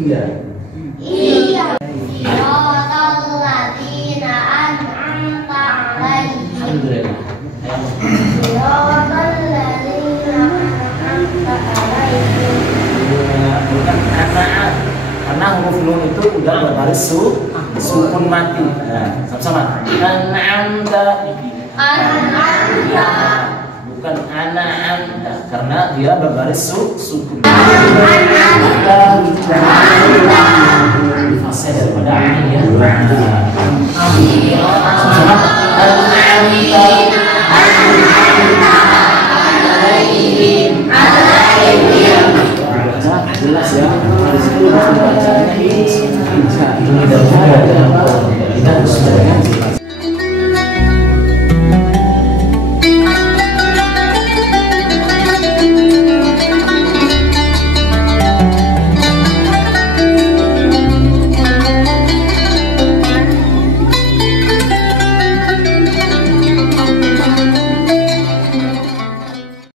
Iya. Iya. Siratal ladzina an'amta 'alaihim. Alhamdulillah. Siratal ladzina an'amta 'alaihim. Bukan an'am. Karena huruf nun itu udah berbaris sukun mati. Nah, sama-sama. An'amta. An'amta. Bukan an'amta karena dia berbaris sukun. Fase daripada ain ya. Sama-sama. An'amta. Jelas ya, harus itu bacanya ini dan juga kita harus